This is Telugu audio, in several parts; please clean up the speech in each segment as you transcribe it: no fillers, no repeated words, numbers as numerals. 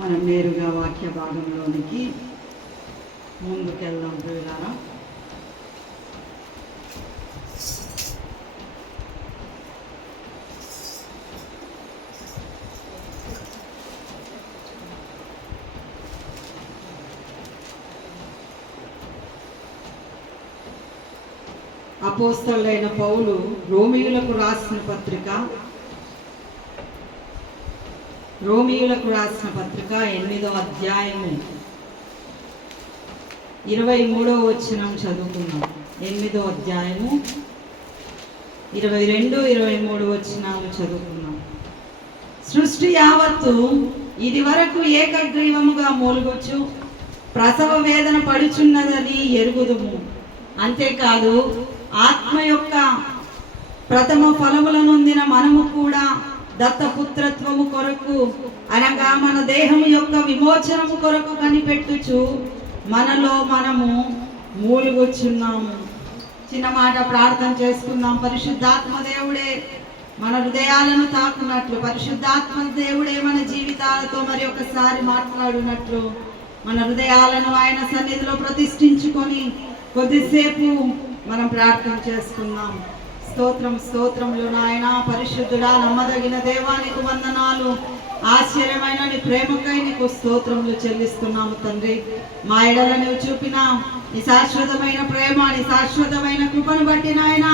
మనం నేరుగా వాక్య భాగంలోనికి ముందుకెళ్దాం ప్రియులారా. అపోస్తలుడైన పౌలు రోమీయులకు రాసిన పత్రిక 8వ అధ్యాయము 23వ వచనం చదువుకున్నాం. 8వ అధ్యాయము 22, 23 వచనాలు చదువుకున్నాం. సృష్టి యావత్తు ఇది వరకు ఏకగ్రీవముగా మూలుగొచ్చు ప్రసవ వేదన పడుచున్నదని ఎరుగుదుము. అంతేకాదు ఆత్మ యొక్క ప్రథమ ఫలముల నొందిన మనము కూడా దత్తపుత్రత్వము కొరకు అనగా మన దేహము యొక్క విమోచనము కొరకు కనిపెట్టుచు మనలో మనము మూలుగొచ్చున్నాము. చిన్న మాట ప్రార్థన చేసుకుందాం. పరిశుద్ధాత్మ దేవుడే మన హృదయాలను తాకున్నట్లు, పరిశుద్ధాత్మ దేవుడే మన జీవితాలతో మరి ఒకసారి మాట్లాడినట్లు మన హృదయాలను ఆయన సన్నిధిలో ప్రతిష్ఠించుకొని కొద్దిసేపు మనం ప్రార్థన చేసుకుందాం. స్తోత్రములు నాయన, పరిశుద్ధుడా, నమ్మదగిన దేవానికి వందనాలు. ఆశ్చర్యమైన నీ ప్రేమకై నీకు స్తోత్రములు చెల్లిస్తున్నాము తండ్రి. మా ఎడల నువ్వు చూపిన నీ శాశ్వతమైన ప్రేమ, నీ శాశ్వతమైన కృపను బట్టి నాయన,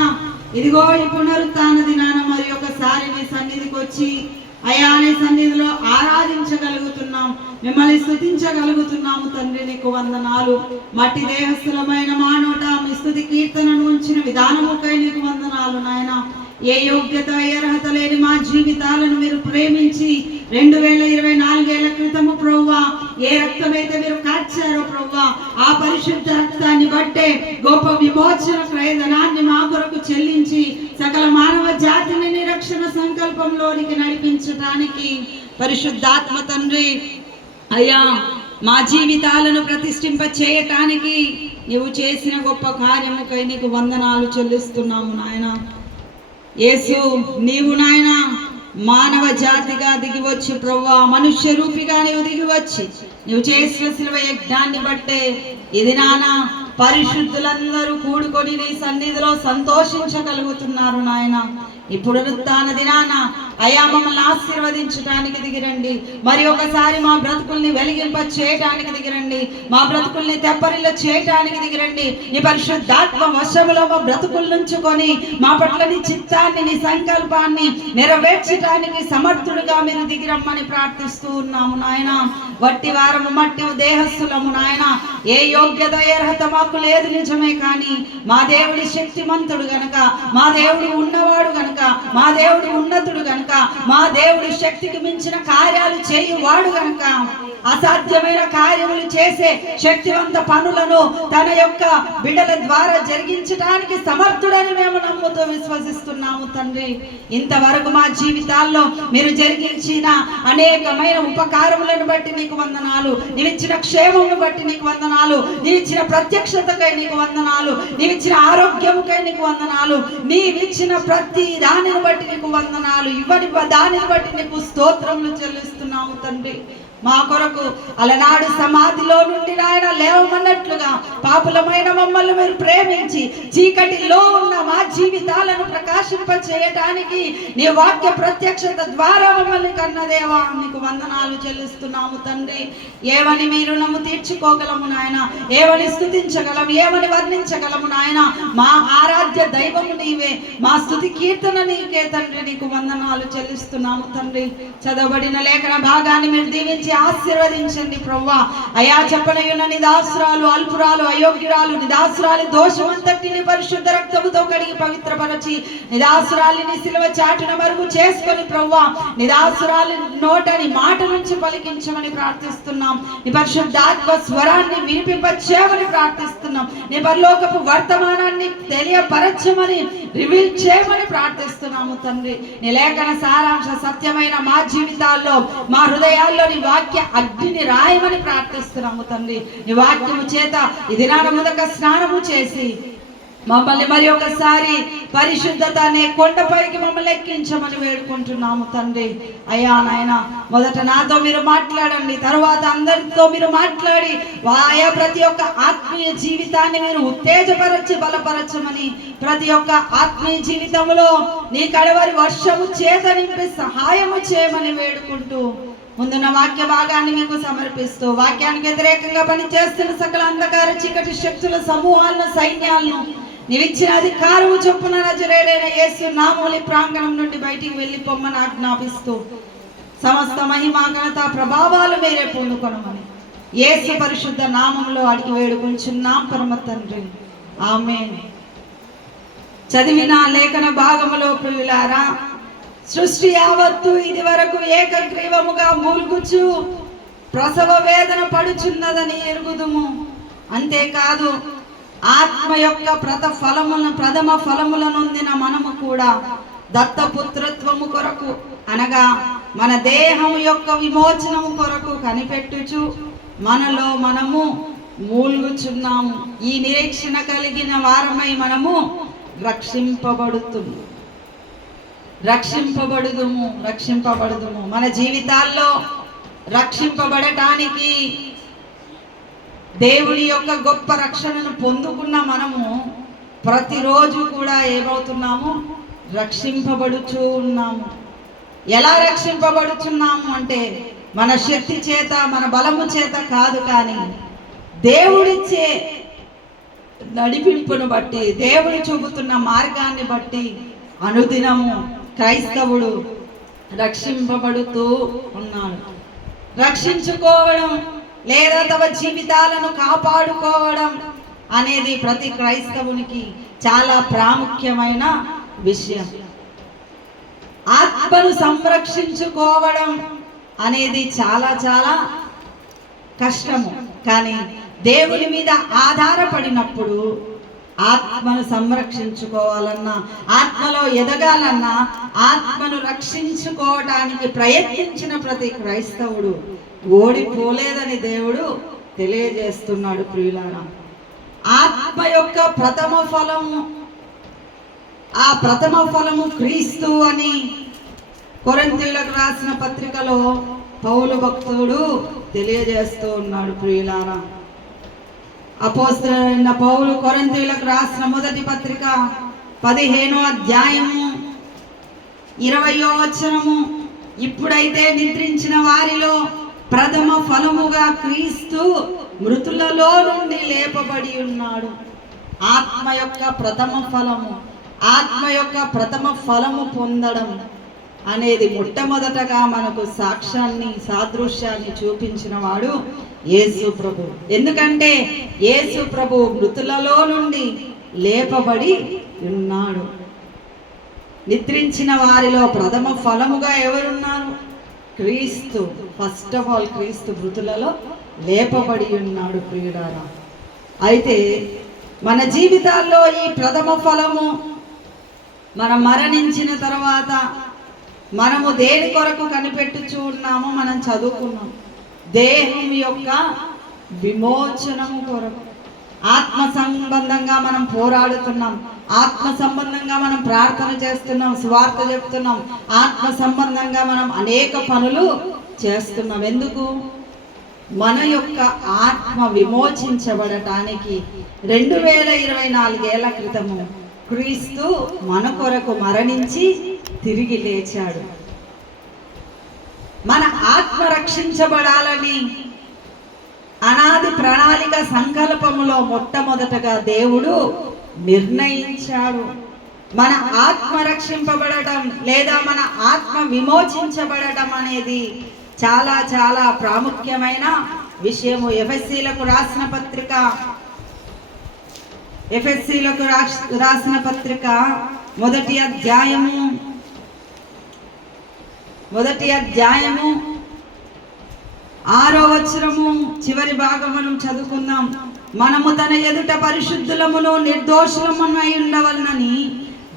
ఇదిగో ఈ పునరుత్థాన దినాన మరి ఒకసారి నీ సన్నిధికి వచ్చి అయా నీ సన్నిధిలో ఆరాధించగలుగుతున్నాం, మిమ్మల్ని స్తుతించగలుగుతున్నాము తండ్రి. నీకు వందనాలు. మట్టి దేహస్థులమైన మా నోట మీ స్తుతి కీర్తనను ఉంచిన విధానముకై నీకు వందనాలు నాయన. ఏ యోగ్యత ఏ అర్హత లేని మా జీవితాలను మీరు ప్రేమించి 2024 క్రితము ప్రభువా ఏ రక్తమైతే మీరు కార్చారో ప్రభువా ఆ పరిశుద్ధ రక్తాన్ని బట్టే గొప్ప విమోచన ప్రయోజనాన్ని మా కొరకు చెల్లించి సకల మానవ జాతిని నిరక్షణ సంకల్పంలోనికి నడిపించడానికి పరిశుద్ధాత్మ తండ్రి అయ్యా మా జీవితాలను ప్రతిష్ఠింప చేయటానికి నీవు చేసిన గొప్ప కార్యముకై నీకు వందనాలు చెల్లిస్తున్నాము నాయన. యేసు నీవు నాయన మానవ జాతిగా దిగివచ్చి ప్రభువా మనుష్య రూపిగా నీవు దిగివచ్చి నువ్వు చేసిన శిలువ యజ్ఞాన్ని బట్టే ఇది నాన్న పరిశుద్ధులందరూ కూడుకొని నీ సన్నిధిలో సంతోషించగలుగుతున్నారు నాయన. ఇప్పుడు పునరుత్థాన దినాన అయా మమ్మల్ని ఆశీర్వదించడానికి దిగిరండి. మరి ఒకసారి మా బ్రతుకుల్ని వెలిగింప చేయడానికి దిగిరండి, మా బ్రతుకుల్ని తెప్పరిల్ల చేయడానికి దిగిరండి. నీ పరిశుద్ధాత్మ వశములో మా బ్రతుకులు నుంచుకొని మా పట్ల నీ చిత్తాన్ని నీ సంకల్పాన్ని నెరవేర్చడానికి సమర్థుడుగా మీరు దిగిరమ్మని ప్రార్థిస్తూ ఉన్నాము నాయన. వట్టి వారము మట్టి దేహస్థులము నాయన. ఏ యోగ్యత ఏ అర్హత మాకు లేదు నిజమే, కానీ మా దేవుడి శక్తిమంతుడు గనక, మా దేవుడు ఉన్నవాడు గనక, మా దేవుడు ఉన్నతుడు గనక, మా దేవుడి శక్తికి మించిన కార్యాలు చేయువాడు గనక, అసాధ్యమైన కార్యములు చేసే శక్తివంత పనులను తన యొక్క బిడ్డల ద్వారా జరిగించడానికి సమర్థుడని మేము నమ్ముతూ విశ్వసిస్తున్నాము తండ్రి. ఇంతవరకు మా జీవితాల్లో మీరు జరిగించిన అనేకమైన ఉపకారములను బట్టి నీకు వందనాలు. నీవిచ్చిన క్షేమమును బట్టి నీకు వందనాలు. నీవిచ్చిన ప్రత్యక్షతకై నీకు వందనాలు. నీవిచ్చిన ఆరోగ్యముకై నీకు వందనాలు. నీవిచ్చిన ప్రతి దానిని బట్టి నీకు వందనాలు. ఇవ్వని దానిని బట్టి నీకు స్తోత్రములు చెల్లిస్తున్నాము తండ్రి. మా కొరకు అలనాడు సమాధిలో నుండి నాయన లేవమన్నట్లుగా పాపులమైన మమ్మల్ని మీరు ప్రేమించి చీకటిలో ఉన్న మా జీవితాలను ప్రకాశింప చేయటానికి నీ వాక్య ప్రత్యక్షత ద్వారా మమ్మల్ని కన్నదేవా నీకు వందనాలు చెల్లిస్తున్నాము తండ్రి. ఏమని మీ రుణము తీర్చుకోగలము నాయన, ఏమని స్తుతించగలము, ఏమని వర్ణించగలము నాయన. మా ఆరాధ్య దైవము నీవే, మా స్తుతి కీర్తన నీకే తండ్రి. నీకు వందనాలు చెల్లిస్తున్నాము తండ్రి. చదవబడిన లేఖన భాగాన్ని మీరు దీవించి ఆశీర్వదించండి ప్రభువా. అయా చెప్పనయున్న నిదాసురాలు, అల్పురాలు, అయోగ్యురాలు, నిదాసురాలి దోషమంతటిని పరిశుద్ధ రక్తముతో కడిగి పవిత్రపరచి నిదాసురాలిని సిలువ చాటున మరుగు చేసుకొని ప్రభువా నిదాసురాలి నోటని మాట నుంచి పలికించమని ప్రార్థిస్తున్నాం. నీ పరిశుద్ధాత్మ స్వరాన్ని వినిపింపచేయమని ప్రార్థిస్తున్నాం. నీ పరలోకపు వర్తమానాన్ని తెలియపరచమని రివీల్ చేయమని ప్రార్థిస్తున్నాము తండ్రి. నీ లేఖన సారాంశ సత్యమైన మా జీవితాల్లో మా హృదయాల్లో నీ వాక్య అగ్నిని రాయమని ప్రార్థిస్తున్నాము తండ్రి. నీ వాక్యము చేత ఈ దినాన మొదక స్నానము చేసి మమ్మల్ని మరి ఒకసారి పరిశుద్ధత అనే కొండపైకి మమ్మల్ని ఎక్కించమని వేడుకుంటున్నాము తండ్రి. అయ్యా నాయన, మొదట నాతో మీరు మాట్లాడండి, తర్వాత అందరితో మీరు మాట్లాడి ఆయా ప్రతి ఒక్క ఆత్మీయ జీవితాన్ని మీరు ఉత్తేజపరచి బలపరచమని, ప్రతి ఒక్క ఆత్మీయ జీవితంలో నీ కడవరి వర్షము చేత నింపి సహాయము చేయమని వేడుకుంటూ ముందున్న వాక్య భాగాన్ని మీకు సమర్పిస్తూ, వాక్యానికి వ్యతిరేకంగా పనిచేస్తున్న సకల అంధకార చీకటి శక్తుల సమూహాలను, సైన్యాలను నీవిచ్చిన అధికారము చొప్పున నజరేయుడైన యేసు నామముల ప్రాంగణం నుండి బయటికి వెళ్ళి పొమ్మని ఆజ్ఞాపిస్తూ, సమస్త మహిమ ఘనత ప్రభావాలు మీరే పొందుకొనమని యేసు పరిశుద్ధ నామములో అడిగి వేడుకుంటున్నాం పరమ తండ్రి, ఆమేన్. చదివిన లేఖన భాగములో ప్రియులారా, సృష్టి యావత్తు ఇది వరకు ఏకగ్రీవముగా మూల్గుచు ప్రసవ వేదన పడుచున్నదని ఎరుగుదుము. అంతేకాదు, ఆత్మ యొక్క ప్రథమ ఫలముల నొందిన మనము కూడా దత్తపుత్రత్వము కొరకు, అనగా మన దేహము యొక్క విమోచనము కొరకు కనిపెట్టుచు మనలో మనము మూల్గుచున్నాము. ఈ నిరీక్షణ కలిగిన వారమై మనము రక్షింపబడుదుము. మన జీవితాల్లో రక్షింపబడటానికి, దేవుడి యొక్క గొప్ప రక్షణను పొందుకున్న మనము ప్రతిరోజు కూడా ఏమవుతున్నాము? రక్షింపబడుచూ ఉన్నాము. ఎలా రక్షింపబడుచున్నాము అంటే మన శక్తి చేత, మన బలము చేత కాదు, కానీ దేవుడిచ్చే నడిపింపును బట్టి, దేవుడు చూపుతున్న మార్గాన్ని బట్టి అనుదినము క్రైస్తవుడు రక్షింపబడుతూ ఉన్నాడు. రక్షించుకోవడం లేదా తమ జీవితాలను కాపాడుకోవడం అనేది ప్రతి క్రైస్తవునికి చాలా ప్రాముఖ్యమైన విషయం. ఆత్మను సంరక్షించుకోవడం అనేది చాలా చాలా కష్టము. కానీ దేవుని మీద ఆధారపడినప్పుడు ఆత్మను సంరక్షించుకోవాలన్నా, ఆత్మలో ఎదగాలన్నా, ఆత్మను రక్షించుకోవడానికి ప్రయత్నించిన ప్రతి క్రైస్తవుడు ఓడిపోలేదని దేవుడు తెలియజేస్తున్నాడు. ప్రియులారా, ఆత్మ యొక్క ప్రథమ ఫలము క్రీస్తు అని కొరింథీయులకు రాసిన పత్రికలో పౌలు భక్తుడు తెలియజేస్తూ ఉన్నాడు. ప్రియులారా, అపోస్తలుడైన పౌలు కొరింథీయులకు రాసిన మొదటి పత్రిక 15వ అధ్యాయము 20వ వచనము, ఇప్పుడైతే నిద్రించిన వారిలో ప్రథమ ఫలముగా క్రీస్తు మృతులలో నుండి లేపబడి ఉన్నాడు. ఆత్మ యొక్క ప్రథమ ఫలము పొందడం అనేది మొట్టమొదటగా మనకు సాదృశ్యాన్ని చూపించిన వాడు యేసు ప్రభు. ఎందుకంటే యేసు ప్రభు మృతులలో నుండి లేపబడి ఉన్నాడు. నిద్రించిన వారిలో ప్రథమ ఫలముగా ఎవరున్నారు? క్రీస్తు. ఫస్ట్ ఆఫ్ ఆల్ క్రీస్తు మృతులలో లేపబడి ఉన్నాడు. ప్రియులారా, అయితే మన జీవితాల్లో ఈ ప్రథమ ఫలము మనం మరణించిన తర్వాత మనము దేని కొరకు కనిపెట్టుచూ ఉన్నామో మనం చదువుకున్నాం. దేహం యొక్క విమోచనము కొరకు. ఆత్మ సంబంధంగా మనం పోరాడుతున్నాం, ఆత్మ సంబంధంగా మనం ప్రార్థన చేస్తున్నాం, స్వార్థ చెప్తున్నాం, ఆత్మ సంబంధంగా మనం అనేక పనులు చేస్తున్నాం. ఎందుకు? మన యొక్క ఆత్మ విమోచించబడటానికి 2024 ఏళ్ల క్రితము క్రీస్తు మన కొరకు మరణించి తిరిగి లేచాడు. మన ఆత్మ రక్షించబడాలని అనాది ప్రణాళిక సంకల్పములో మొట్టమొదటగా దేవుడు నిర్ణయించాడు. మన ఆత్మ రక్షింపబడటం లేదా మన ఆత్మ విమోచించబడటం అనేది చాలా చాలా ప్రాముఖ్యమైన విషయము. ఎఫెసీలకు రాసిన పత్రిక మొదటి అధ్యాయము 6వ వచనము చివరి భాగం మనం చదువుకుందాం. మనము తన ఎదుట పరిశుద్ధులమును నిర్దోషులమునై ఉండవలనని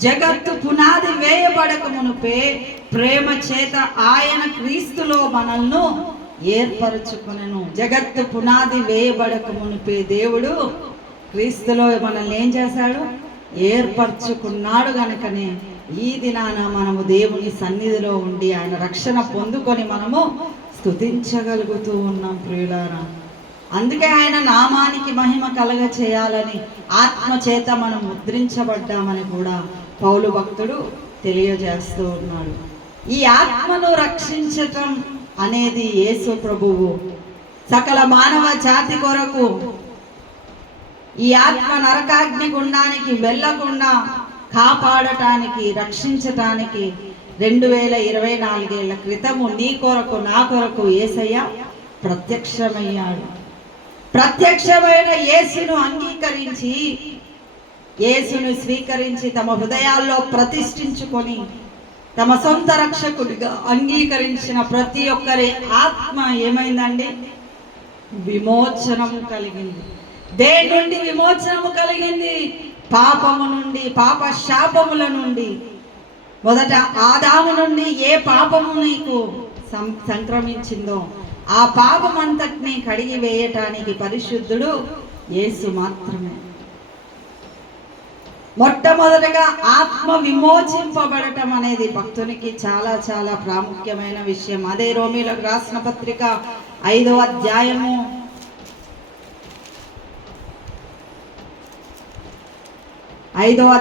జగత్తు పునాది వేయబడక మునుపే ప్రేమ చేత ఆయన క్రీస్తులో మనల్ని ఏర్పరచుకొనెను. జగత్తు పునాది వేయబడక మునుపే దేవుడు క్రీస్తులో మనల్ని ఏం చేశాడు? ఏర్పరచుకున్నాడు గనుకనే ఈ దినాన మనము దేవుని సన్నిధిలో ఉండి ఆయన రక్షణ పొందుకొని మనము స్తుతించగలుగుతూ ఉన్నాం ప్రియులారా. అందుకే ఆయన నామానికి మహిమ కలగ చేయాలని ఆత్మ చేత మనం ముద్రించబడ్డామని కూడా పౌలు భక్తుడు తెలియజేస్తూ ఉన్నాడు. ఈ ఆత్మను రక్షించటం అనేది యేసు ప్రభువు సకల మానవ జాతి కొరకు ఈ ఆత్మ నరకాగ్ని గుండానికి వెళ్ళకుండా కాపాడటానికి, రక్షించటానికి 2024 క్రితము నీ కొరకు నా కొరకు యేసయ్య ప్రత్యక్షమయ్యాడు. ప్రత్యక్షమైన యేసును అంగీకరించి, యేసును స్వీకరించి తమ హృదయాల్లో ప్రతిష్ఠించుకొని తమ సొంత రక్షకుడిగా అంగీకరించిన ప్రతి ఒక్కరి ఆత్మ ఏమైందండి? విమోచనము కలిగింది. దేని నుండి విమోచనము కలిగింది? పాపము నుండి, పాప శాపముల నుండి. మొదట ఆదాము నుండి ఏ పాపము నీకు సంక్రమించిందో ఆ పాపమంతటిని కడిగి వేయటానికి పరిశుద్ధుడు యేసు మాత్రమే. మొట్టమొదటగా ఆత్మ విమోచింపబడటం అనేది భక్తునికి చాలా చాలా ప్రాముఖ్యమైన విషయం. అదే రోమీయులకు రాసిన పత్రిక 5వ అధ్యాయము 12వ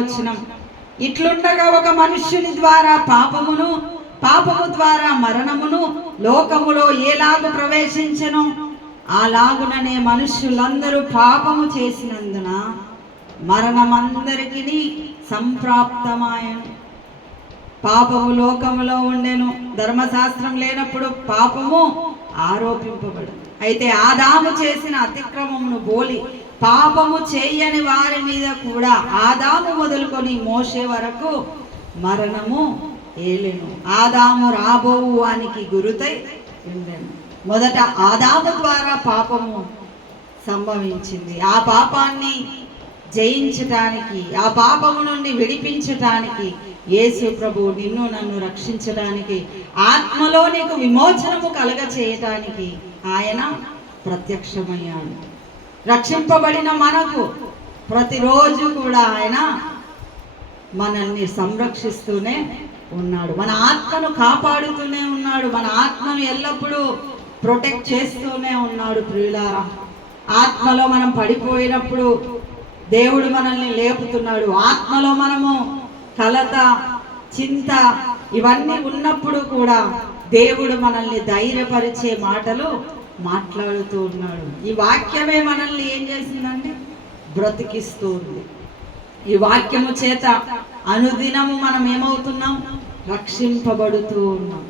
వచనం, ఇట్లుండగా ఒక మనుష్యుని ద్వారా పాపము ద్వారా మరణమును లోకములో ఏలాగు ప్రవేశించెను, అలాగుననే మనుష్యులందరూ పాపము చేసినందున మరణమందరికీ సంప్రాప్తమాయను. పాపము లోకములో ఉండెను, ధర్మశాస్త్రం లేనప్పుడు పాపము ఆరోపింపబడు. అయితే ఆదాము చేసిన అతిక్రమమును బోలి పాపము చేయని వారి మీద కూడా ఆదాము మొదలుకొని మోషే వరకు మరణము ఏలెను. ఆదాము రాబోవు వానికి గురుతై ఉండెను. మొదట ఆదాము ద్వారా పాపము సంభవించింది. ఆ పాపాన్ని జయించటానికి, ఆ పాపము నుండి విడిపించటానికి యేసు ప్రభు నిన్ను నన్ను రక్షించడానికి, ఆత్మలో నీకు విమోచనము కలగ చేయటానికి ఆయన ప్రత్యక్షమయ్యాడు. రక్షింపబడిన మనకు ప్రతిరోజు కూడా ఆయన మనల్ని సంరక్షిస్తూనే ఉన్నాడు. మన ఆత్మను కాపాడుతూనే ఉన్నాడు. మన ఆత్మను ఎల్లప్పుడూ ప్రొటెక్ట్ చేస్తూనే ఉన్నాడు. ప్రియులారా, ఆత్మలో మనం పడిపోయినప్పుడు దేవుడు మనల్ని లేపుతున్నాడు. ఆత్మలో మనము కలత, చింత ఇవన్నీ ఉన్నప్పుడు కూడా దేవుడు మనల్ని ధైర్యపరిచే మాటలు మాట్లాడుతూ ఉన్నాడు. ఈ వాక్యమే మనల్ని ఏం చేసిందండి? బ్రతికిస్తూ ఉంది. ఈ వాక్యము చేత అనుదినము మనం ఏమవుతున్నాం? రక్షింపబడుతూ ఉన్నాం.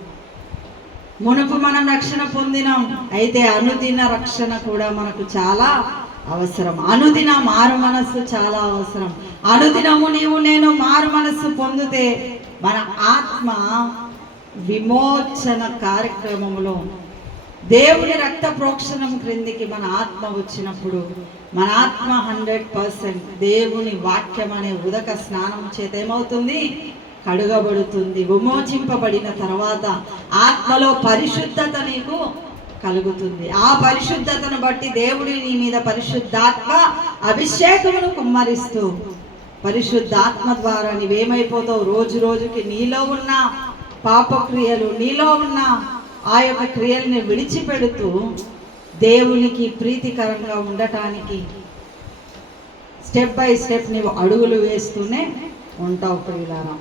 మునుపు మనం రక్షణ పొందినాం, అయితే అనుదిన రక్షణ కూడా మనకు చాలా అవసరం. అనుదిన మారు మనస్సు చాలా అవసరం. అనుదినము నీవు నేను మారు మనస్సు పొందితే మన ఆత్మ విమోచన కార్యక్రమంలో దేవుని రక్త ప్రోక్షణం క్రిందికి మన ఆత్మ వచ్చినప్పుడు మన ఆత్మ 100% దేవుని వాక్యం అనే ఉదక స్నానం చేత ఏమవుతుంది? కడుగబడుతుంది. విమోచింపబడిన తర్వాత ఆత్మలో పరిశుద్ధత నీకు కలుగుతుంది. ఆ పరిశుద్ధతను బట్టి దేవుడి నీ మీద పరిశుద్ధాత్మ అభిషేకమును కుమ్మరిస్తూ పరిశుద్ధాత్మ ద్వారా నీవేమైపోతావు? రోజు రోజుకి నీలో ఉన్న పాపక్రియలు, నీలో ఉన్న ఆ యొక్క క్రియల్ని విడిచిపెడుతూ దేవునికి ప్రీతికరంగా ఉండటానికి స్టెప్ బై స్టెప్ నీవు అడుగులు వేస్తూనే ఉంటావు. ప్రియులారా,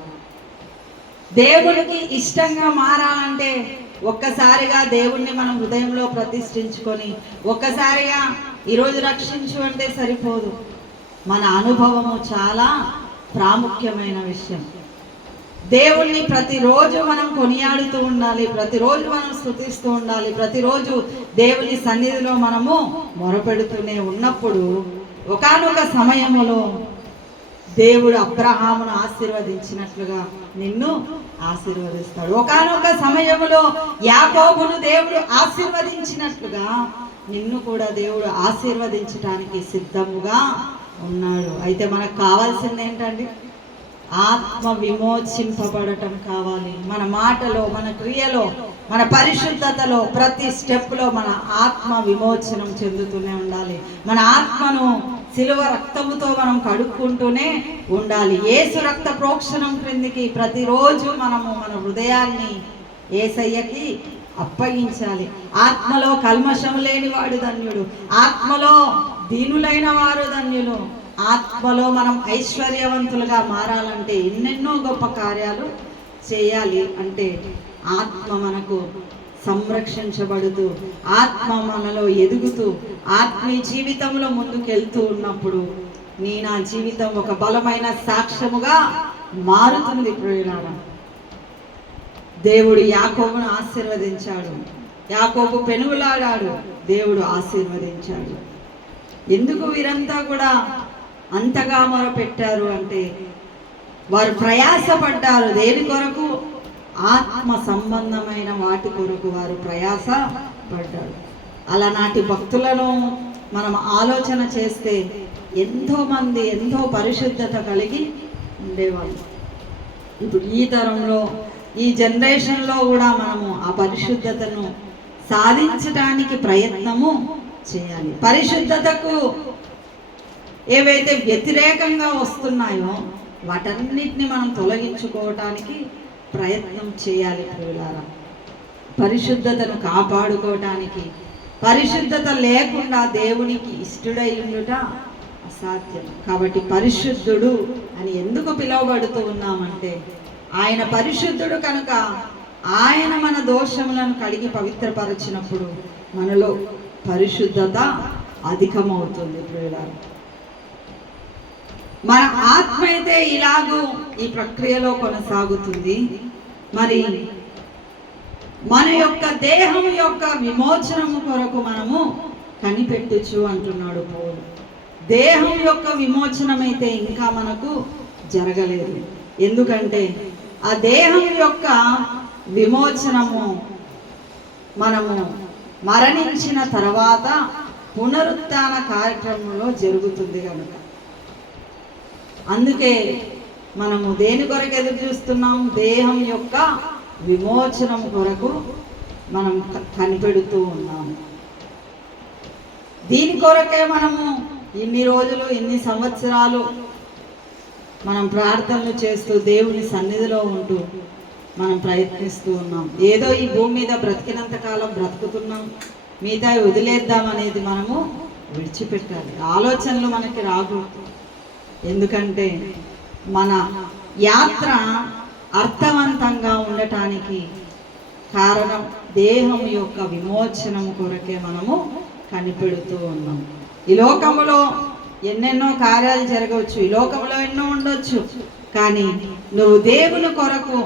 దేవునికి ఇష్టంగా మారాలంటే ఒక్కసారిగా దేవుణ్ణి మనం హృదయంలో ప్రతిష్ఠించుకొని ఒక్కసారిగా ఈరోజు రక్షించు అంటే సరిపోదు. మన అనుభవము చాలా ప్రాముఖ్యమైన విషయం. దేవుణ్ణి ప్రతిరోజు మనం కొనియాడుతూ ఉండాలి, ప్రతిరోజు మనం స్తుతిస్తూ ఉండాలి, ప్రతిరోజు దేవుని సన్నిధిలో మనము మొరపెడుతూనే ఉన్నప్పుడు ఒకానొక సమయంలో దేవుడు అబ్రహామును ఆశీర్వదించినట్లుగా నిన్ను ఆశీర్వదిస్తాడు. ఒకానొక సమయంలో యాకోబును దేవుడు ఆశీర్వదించినట్లుగా నిన్ను కూడా దేవుడు ఆశీర్వదించడానికి సిద్ధముగా ఉన్నాడు. అయితే మనకు కావాల్సింది ఏంటండి? ఆత్మ విమోచింపబడటం కావాలి. మన మాటలో, మన క్రియలో, మన పరిశుద్ధతలో, ప్రతి స్టెప్లో మన ఆత్మ విమోచనం చెందుతూనే ఉండాలి. మన ఆత్మను శిలువ రక్తముతో మనం కడుక్కుంటూనే ఉండాలి. యేసు రక్త ప్రోక్షణం క్రిందికి ప్రతిరోజు మనము మన హృదయాన్ని యేసయ్యకి అప్పగించాలి. ఆత్మలో కల్మషం లేనివాడు ధన్యుడు, ఆత్మలో దీనులైన వారు ధన్యులు. ఆత్మలో మనం ఐశ్వర్యవంతులుగా మారాలంటే ఎన్నెన్నో గొప్ప కార్యాలు చేయాలి. అంటే ఆత్మ మనకు సంరక్షించబడుతూ, ఆత్మ మనలో ఎదుగుతూ, ఆత్మీయ జీవితంలో ముందుకెళ్తూ ఉన్నప్పుడు నా జీవితం ఒక బలమైన సాక్ష్యముగా మారుతుంది. ప్రియులారా, దేవుడు యాకోబును ఆశీర్వదించాడు. యాకోబు పెనుగులాడాడు, దేవుడు ఆశీర్వదించాడు. ఎందుకు వీరంతా కూడా అంతగా మొరపెట్టారు అంటే వారు ప్రయాసపడ్డారు. దేని కొరకు? ఆత్మ సంబంధమైన వాటి కొరకు వారు ప్రయాస పడ్డారు. అలనాటి భక్తులను మనం ఆలోచన చేస్తే ఎంతోమంది ఎంతో పరిశుద్ధత కలిగి ఉండేవాళ్ళు. ఇప్పుడు ఈ తరంలో, ఈ జనరేషన్లో కూడా మనము ఆ పరిశుద్ధతను సాధించడానికి ప్రయత్నము చేయాలి. పరిశుద్ధతకు ఏవైతే వ్యతిరేకంగా వస్తున్నాయో వాటన్నిటిని మనం తొలగించుకోవటానికి ప్రయత్నం చేయాలి. ప్రియులారా, పరిశుద్ధతను కాపాడుకోవటానికి, పరిశుద్ధత లేకుండా దేవునికి ఇష్టడై ఉండుట అసాధ్యం. కాబట్టి పరిశుద్ధుడు అని ఎందుకు పిలువబడుతూ ఉన్నామంటే ఆయన పరిశుద్ధుడు కనుక ఆయన మన దోషములను కడిగి పవిత్రపరచినప్పుడు మనలో పరిశుద్ధత అధికమవుతుంది. ప్రియులారా, మన ఆత్మ అయితే ఇలాగూ ఈ ప్రక్రియలో కొనసాగుతుంది. మరి మన యొక్క దేహం యొక్క విమోచనము కొరకు మనము కనిపెట్టుచు అంటున్నాడు పౌలు. దేహం యొక్క విమోచనం అయితే ఇంకా మనకు జరగలేదు. ఎందుకంటే ఆ దేహం యొక్క విమోచనము మనము మరణించిన తర్వాత పునరుత్థాన కార్యక్రమంలో జరుగుతుంది కనుక, అందుకే మనము దేని కొరకు ఎదురు చూస్తున్నాం? దేహం యొక్క విమోచనం కొరకు మనం కనిపెడుతూ ఉన్నాము. దీని కొరకే మనము ఇన్ని రోజులు, ఇన్ని సంవత్సరాలు మనం ప్రార్థనలు చేస్తూ దేవుని సన్నిధిలో ఉంటూ మనం ప్రయత్నిస్తూ ఉన్నాం. ఏదో ఈ భూమి మీద బ్రతికినంత కాలం బ్రతుకుతున్నాం, మిగతా వదిలేద్దాం అనేది మనము విడిచిపెట్టాలి. ఆలోచనలు మనకి రాకూడదు. ఎందుకంటే మన యాత్ర అర్థవంతంగా ఉండటానికి కారణం దేహం యొక్క విమోచనం కొరకే మనము కనిపెడుతూ ఉన్నాం. ఈ లోకములో ఎన్నెన్నో కార్యాలు జరగవచ్చు, ఈ లోకంలో ఎన్నో ఉండొచ్చు, కానీ నువ్వు దేవుని కొరకు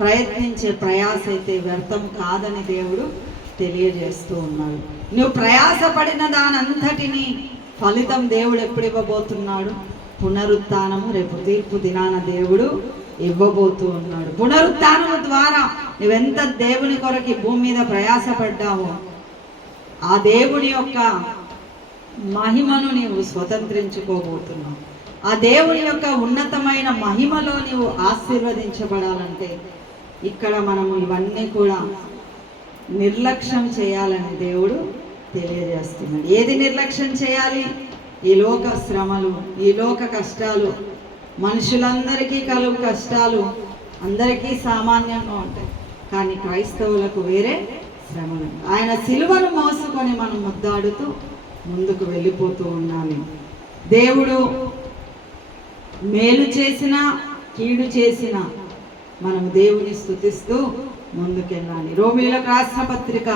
ప్రయత్నించే ప్రయాస అయితే వ్యర్థం కాదని దేవుడు తెలియజేస్తూ ఉన్నాడు. నువ్వు ప్రయాసపడిన దానంతటిని ఫలితం దేవుడు ఎప్పుడు ఇవ్వబోతున్నాడు? పునరుత్థానము, రేపు తీర్పు దినాన దేవుడు ఇవ్వబోతూ ఉన్నాడు. పునరుత్థానము ద్వారా నువ్వెంత దేవుని కొరకు భూమి మీద ప్రయాసపడ్డావో ఆ దేవుని యొక్క మహిమను నీవు స్వతంత్రించుకోబోతున్నావు. ఆ దేవుని యొక్క ఉన్నతమైన మహిమలో నీవు ఆశీర్వదించబడాలంటే ఇక్కడ మనము ఇవన్నీ కూడా నిర్లక్ష్యం చేయాలని దేవుడు తెలియజేస్తున్నాడు. ఏది నిర్లక్ష్యం చేయాలి? ఈ లోక శ్రమలు, ఈ లోక కష్టాలు, మనుషులందరికీ కలుగు కష్టాలు అందరికీ సామాన్యంగా ఉంటాయి, కానీ క్రైస్తవులకు వేరే శ్రమలు. ఆయన సిలువను మోసుకొని మనం ముద్దాడుతూ ముందుకు వెళ్ళిపోతూ ఉండాలి. దేవుడు మేలు చేసినా కీడు చేసినా మనం దేవుని స్తుతిస్తూ ముందుకెళ్ళాలి. రోమీయులకు రాసిన పత్రిక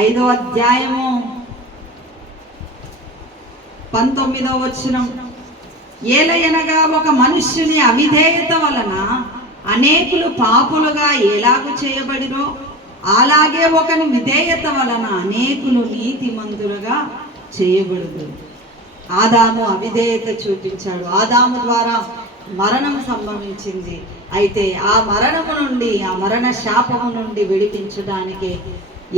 5వ అధ్యాయము 19వ వచనం, ఏలయనగా ఒక మనుష్యుని అవిధేయత వలన అనేకులు పాపులుగా ఎలాగు చేయబడిరో అలాగే ఒకని విధేయత వలన అనేకులు నీతిమంతులుగా చేయబడుదు. ఆదాము అవిధేయత చూపించాడు, ఆదాము ద్వారా మరణం సంభవించింది. అయితే ఆ మరణము నుండి, ఆ మరణ శాపము నుండి విడిపించడానికి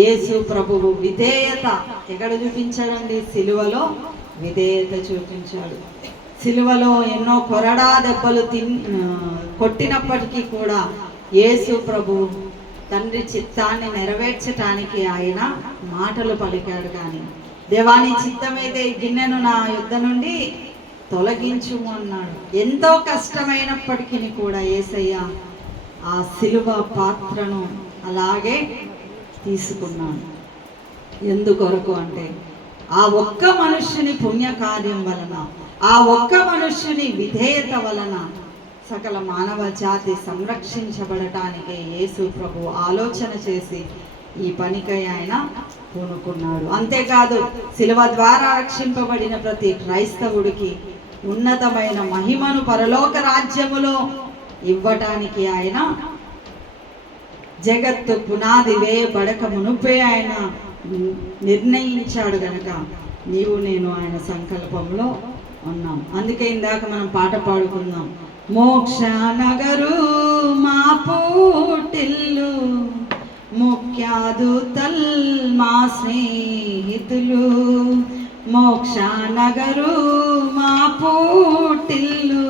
యేసు ప్రభువు విధేయత ఎక్కడ చూపించాడండి? సిలువలో విధేయత చూపించాడు. సిలువలో ఎన్నో కొరడా దెబ్బలు కొట్టినప్పటికీ కూడా యేసు ప్రభు తండ్రి చిత్తాన్ని నెరవేర్చటానికి ఆయన మాటలు పలికాడు. కానీ దేవాని చిత్తమైతే ఈ గిన్నెను నా యుద్ధ నుండి తొలగించుము అన్నాడు. ఎంతో కష్టమైనప్పటికీ కూడా యేసయ్య ఆ సిలువ పాత్రను అలాగే తీసుకున్నాడు. ఎందుకొరకు అంటే ఆ ఒక్క మనుష్యుని పుణ్యకార్యం వలన, ఆ ఒక్క మనుష్యుని విధేయత వలన సకల మానవ జాతి సంరక్షించబడటానికి యేసు ప్రభు ఆలోచన చేసి ఈ పనికై ఆయన పూనుకున్నాడు. అంతేకాదు శిలువ ద్వారా రక్షింపబడిన ప్రతి క్రైస్తవుడికి ఉన్నతమైన మహిమను పరలోక రాజ్యములో ఇవ్వటానికి ఆయన జగత్తు పునాది వేయబడక మునుపే ఆయన నిర్ణయించాడు గనక నీవు నేను ఆయన సంకల్పంలో ఉన్నాం. అందుకే ఇందాక మనం పాట పాడుకుందాం. మోక్ష నగరు మా పూటిల్లు, ముఖ్యాదుతల్ మా స్నేహితులు. మోక్ష నగరు మా పూటిల్లు,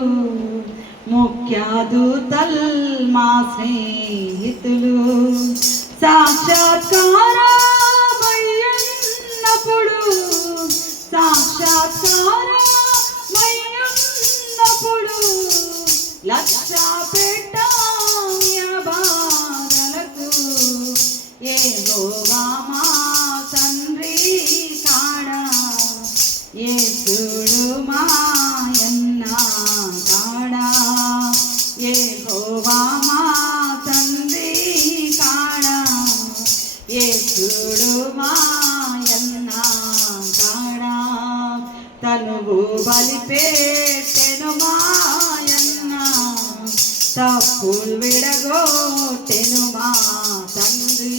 ముఖ్యాదుతల్ మా స్నేహితులు. సాక్షాత్కారమయ్యున్నప్పుడు, సాక్షాత్కారమయ్యున్నప్పుడు లక్ష్య పెట్టాయ బాధలకు యెహోవా మా తండ్రి కాడా, యేసుడు మాయన్న కాడా, యెహోవా మా తండ్రి కాడా, యేసుడు మాయన్న కాడా. తనువు బలిపెట్టెను మాయన్న, తప్పులు విడగొట్టెను మా తండ్రి.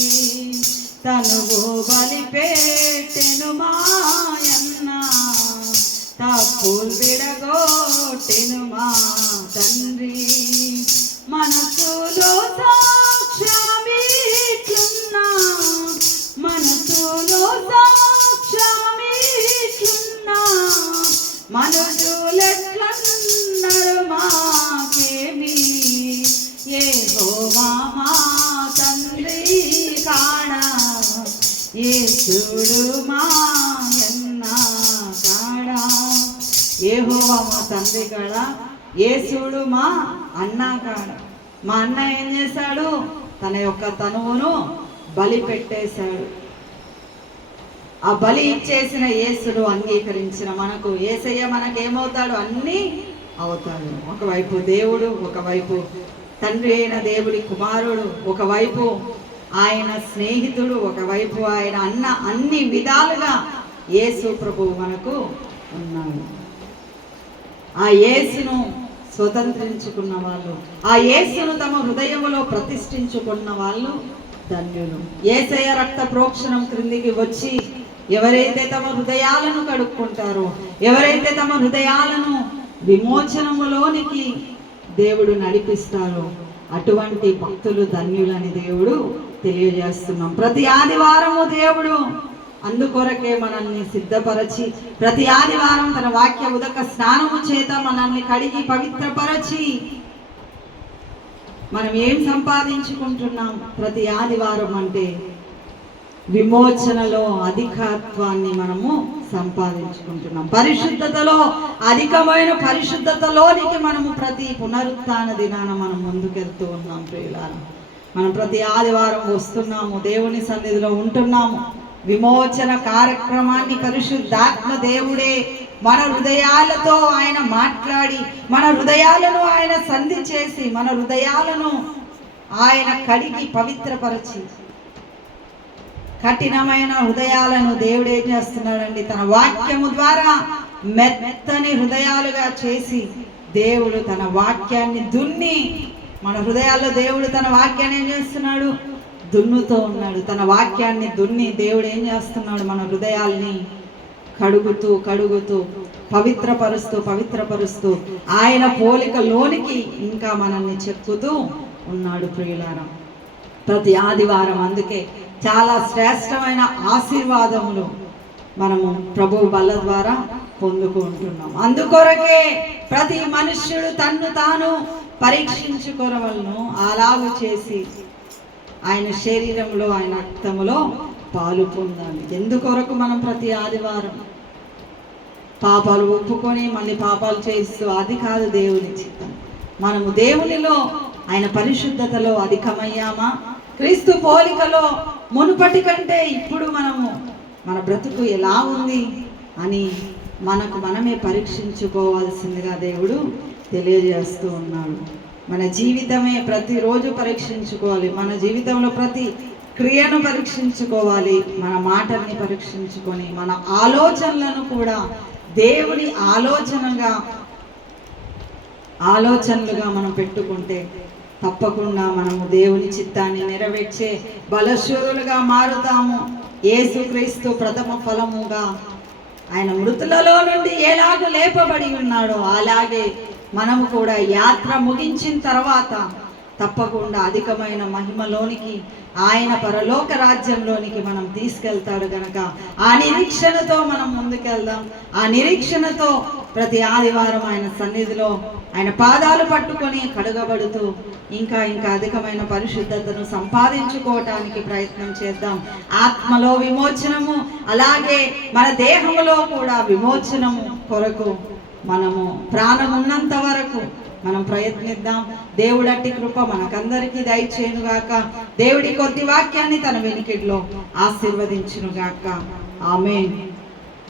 తనువు బలిపెట్టెను మాయన్న, తప్పులు విడగొట్టెను మా తండ్రి. మనసులో సాక్ష్యమిట్లున్నా, మనసులో సాక్ష్యమిట్లున్నా, మనుషులెట్లన్నారు మాకేమి, యెహోవా మా తండ్రి కాడా, యేసుడు మాయన్న కాడా. యెహోవా మా తండ్రి కాడా, యేసుడు మా అన్న కాడా. మా అన్న ఏం చేశాడు? తన యొక్క తనువును బలి పెట్టేశాడు. ఆ బలి ఇచ్చేసిన యేసును అంగీకరించిన మనకు యేసయ్య మనకేమవుతాడు? అన్నీ అవుతాడు. ఒకవైపు దేవుడు, ఒకవైపు తండ్రి అయిన దేవుడి కుమారుడు, ఒకవైపు ఆయన స్నేహితుడు, ఒకవైపు ఆయన అన్న. అన్ని విధాలుగా యేసు ప్రభువు మనకు ఉన్నాడు. ఆ యేసును స్వతంత్రించుకున్న వాళ్ళు, ఆ యేసును తమ హృదయములో ప్రతిష్ఠించుకున్న వాళ్ళు ధన్యులు. యేసయ్య రక్త ప్రోక్షణం క్రిందికి వచ్చి ఎవరైతే తమ హృదయాలను కడుక్కుంటారో, ఎవరైతే తమ హృదయాలను విమోచనములోనికి దేవుడు నడిపిస్తారో అటువంటి భక్తులు ధన్యులని దేవుడు తెలియజేస్తున్నాం. ప్రతి ఆదివారము దేవుడు అందుకొరకే మనల్ని సిద్ధపరచి, ప్రతి ఆదివారం తన వాక్య ఉదక స్నానము చేత మనల్ని కడిగి పవిత్రపరచి మనం ఏం సంపాదించుకుంటున్నాం? ప్రతి ఆదివారం అంటే విమోచనలో అధికత్వాన్ని మనము సంపాదించుకుంటున్నాం. పరిశుద్ధతలో అధికమైన పరిశుద్ధతలోనికి మనము ప్రతి పునరుత్థాన దినాన మనం ముందుకెళ్తూ ఉన్నాం. ప్రియులారా, మనం ప్రతి ఆదివారం వస్తున్నాము, దేవుని సన్నిధిలో ఉంటున్నాము. విమోచన కార్యక్రమాన్ని పరిశుద్ధాత్మ దేవుడే మన హృదయాలతో ఆయన మాట్లాడి, మన హృదయాలను ఆయన సంధి చేసి, మన హృదయాలను ఆయన కడిగి పవిత్రపరచి, కఠినమైన హృదయాలను దేవుడు ఏం చేస్తున్నాడండి? తన వాక్యము ద్వారా మెత్తని హృదయాలుగా చేసి దేవుడు తన వాక్యాన్ని దున్ని, మన హృదయాల్లో దేవుడు తన వాక్యాన్ని ఏం చేస్తున్నాడు? దున్నుతో ఉన్నాడు. తన వాక్యాన్ని దున్ని దేవుడు ఏం చేస్తున్నాడు? మన హృదయాల్ని కడుగుతూ కడుగుతూ పవిత్రపరుస్తూ ఆయన పోలికలోనికి ఇంకా మనల్ని చెక్కుతూ ఉన్నాడు. ప్రియులారా, ప్రతి ఆదివారం అందుకే చాలా శ్రేష్టమైన ఆశీర్వాదములు మనము ప్రభు బల్ల ద్వారా పొందుకుంటున్నాం. అందుకొరకే ప్రతి మనుష్యుడు తన్ను తాను పరీక్షించుకొనవలను, అలాగు చేసి ఆయన శరీరంలో ఆయన రక్తములో పాలు పొందాలి. ఎందుకొరకు మనం ప్రతి ఆదివారం పాపాలు ఒప్పుకొని మళ్ళీ పాపాలు చేస్తూ, అది కాదు దేవుని చిత్తం. మనము దేవునిలో ఆయన పరిశుద్ధతలో అధికమయ్యామా, క్రీస్తు పోలికలో మునుపటి కంటే ఇప్పుడు మనము మన బ్రతుకు ఎలా ఉంది అని మనకు మనమే పరీక్షించుకోవాల్సిందిగా దేవుడు తెలియజేస్తూ ఉన్నాడు. మన జీవితమే ప్రతిరోజు పరీక్షించుకోవాలి. మన జీవితంలో ప్రతి క్రియను పరీక్షించుకోవాలి. మన మాటల్ని పరీక్షించుకొని మన ఆలోచనలను కూడా దేవుని ఆలోచనలుగా మనం పెట్టుకుంటే తప్పకుండా మనము దేవుని చిత్తాన్ని నెరవేర్చే బలశూరులుగా మారుతాము. యేసుక్రీస్తు ప్రథమ ఫలముగా ఆయన మృతులలో నుండి ఎలాగ లేపబడి ఉన్నాడో అలాగే మనము కూడా యాత్ర ముగించిన తర్వాత తప్పకుండా అధికమైన మహిమలోనికి, ఆయన పరలోక రాజ్యంలోనికి మనం తీసుకెళ్తాడు గనక ఆ నిరీక్షణతో మనం ముందుకెళ్దాం. ఆ నిరీక్షణతో ప్రతి ఆదివారం ఆయన సన్నిధిలో ఆయన పాదాలు పట్టుకొని కడుగబడుతూ ఇంకా అధికమైన పరిశుద్ధతను సంపాదించుకోవటానికి ప్రయత్నం చేద్దాం. ఆత్మలో విమోచనము, అలాగే మన దేహంలో కూడా విమోచనము కొరకు మనము ప్రాణం ఉన్నంత వరకు మనం ప్రయత్నిద్దాం. దేవుడు అట్టి కృప మనకందరికీ దయచేయునుగాక. దేవుడి కొద్ది వాక్యాన్ని తన వెనుకలో ఆశీర్వదించునుగాక. ఆమేన్.